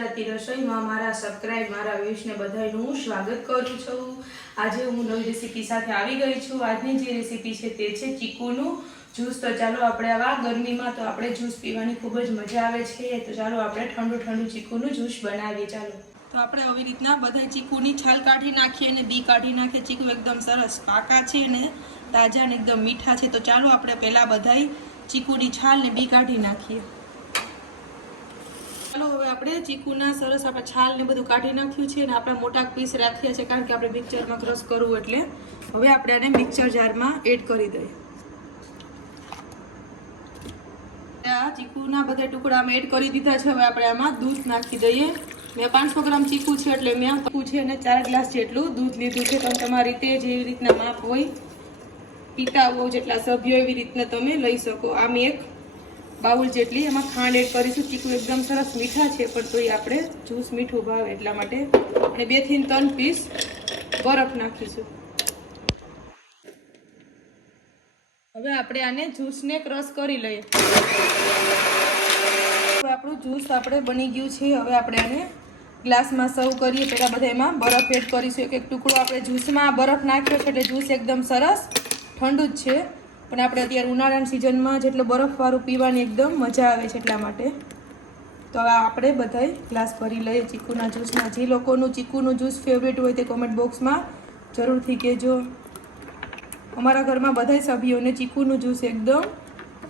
ગુજરાતી રસોઈમાં મારા સબસ્ક્રાઇબ મારા વ્યુઅર્સને બધાનું સ્વાગત કરું છું। આજે હું નવી રેસીપી સાથે આવી ગઈ છું। આજની જે રેસીપી છે તે છે ચીકુનું જ્યુસ। તો ચાલો આપણે આવા ગરમીમાં તો આપણે જ્યુસ પીવાની ખૂબ જ મજા આવે છે। તો ચાલો આપણે ઠંડુ ચીકુનું જ્યુસ બનાવીએ। ચાલો તો આપણે આવી રીતના બધા ચીકુની છાલ કાઢી નાખીએ અને બી કાઢી નાખીએ। ચીકુ એકદમ સરસ પાકા છે અને તાજા અને એકદમ મીઠા છે। તો ચાલો આપણે પહેલા બધા ચીકુની છાલ ને બી કાઢી નાખીએ। ચાલો હવે આપણે ચીકુના સરસ આપણે છાલ ને બધું કાઢી નાખ્યું છે અને આપણે મોટા પીસ રાખ્યા છે કારણ કે આપણે મિક્સરમાં ક્રશ કરવું એટલે હવે આપણે આને મિક્સર જારમાં એડ કરી દઈએ। આ ચીકુના બધા ટુકડા અમે એડ કરી દીધા છે। હવે આપણે આમાં દૂધ નાખી દઈએ। મેં 500 ગ્રામ ચીકુ છે એટલે મેં ચીકુ છે અને 4 ગ્લાસ જેટલું દૂધ લીધું છે। પણ તમારી રીતે જેવી રીતના માપ હોય પીતા હો જેટલા સભ્યો એવી રીતના તમે લઈ શકો। આમ એક બાઉલ જેટલી એમાં ખાંડ એડ કરીશું। ચીકુ એકદમ સરસ મીઠા છે પણ તોય આપણે જ્યુસ મીઠું ભાવે એટલા માટે અને 2 થી 3 પીસ બરફ નાખીશું। હવે આપણે આને જ્યુસને ક્રશ કરી લઈએ। હવે આપણું જ્યુસ આપણે બની ગયું છે। હવે આપણે આને ગ્લાસમાં સર્વ કરીએ। પહેલાં બધા એમાં બરફ એડ કરીશું। એક ટુકડો આપણે જ્યુસમાં બરફ નાખ્યો છે એટલે જ્યુસ એકદમ સરસ ઠંડુ જ છે પણ આપણે અત્યારે ઉનાળાની સિઝનમાં જેટલો બરફવાળું પીવાની એકદમ મજા આવે છે એટલા માટે તો હવે આપણે બધાય ગ્લાસ ભરી લઈએ ચીકુના જ્યુસમાં। જે લોકોનું ચીકુનું જ્યુસ ફેવરેટ હોય તે કોમેન્ટ બોક્સમાં જરૂરથી કહેજો। અમારા ઘરમાં બધાય સભ્યોને ચીકુનું જ્યુસ એકદમ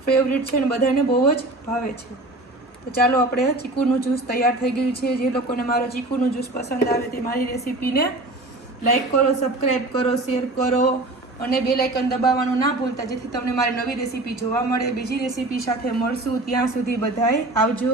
ફેવરેટ છે અને બધાને બહુ જ ભાવે છે। તો ચાલો આપણે ચીકુનું જ્યુસ તૈયાર થઈ ગયું છે। જે લોકોને મારો ચીકુનું જ્યુસ પસંદ આવે તે મારી રેસીપીને લાઈક કરો, સબસ્ક્રાઈબ કરો, શેર કરો અને બેલ આઇકન દબાવવાનું ના ભૂલતા જેથી તમને મારી નવી રેસીપી જોવા મળે। બીજી રેસીપી સાથે મળશું। ત્યાં સુધી બધાય આવજો।